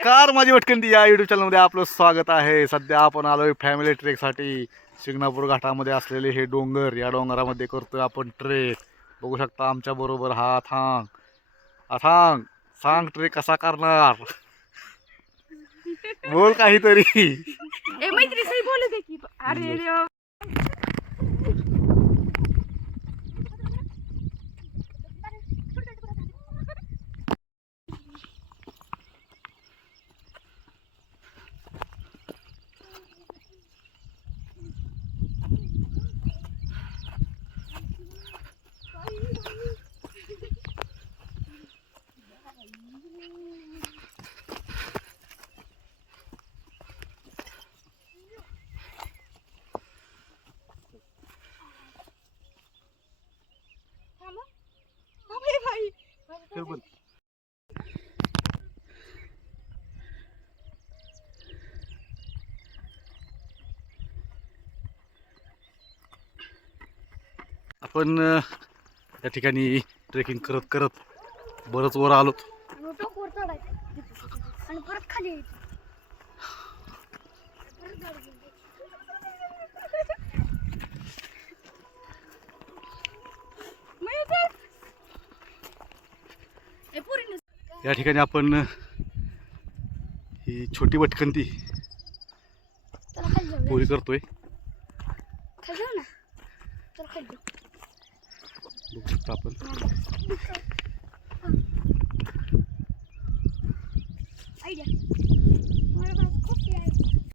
नमस्कार माझी भटकंती या युट्यूब चॅनलमध्ये आपलं स्वागत आहे. सध्या आपण आलोय फॅमिली ट्रेकसाठी शिंगणापूर घाटामध्ये असलेले हे डोंगर या डोंगरामध्ये करतोय आपण ट्रेक बघू शकता आमच्या बरोबर हा थांग. अथांग सांग ट्रेक कसा करणार? बोल काहीतरी. आपण या ठिकाणी ट्रेकिंग करत करत बरंच वर आलो. आणि आणि परत खाली या ठिकाणी आपण ही छोटी भटकंती पुरी करतोय. बघू शकतो आपण. आयडिया.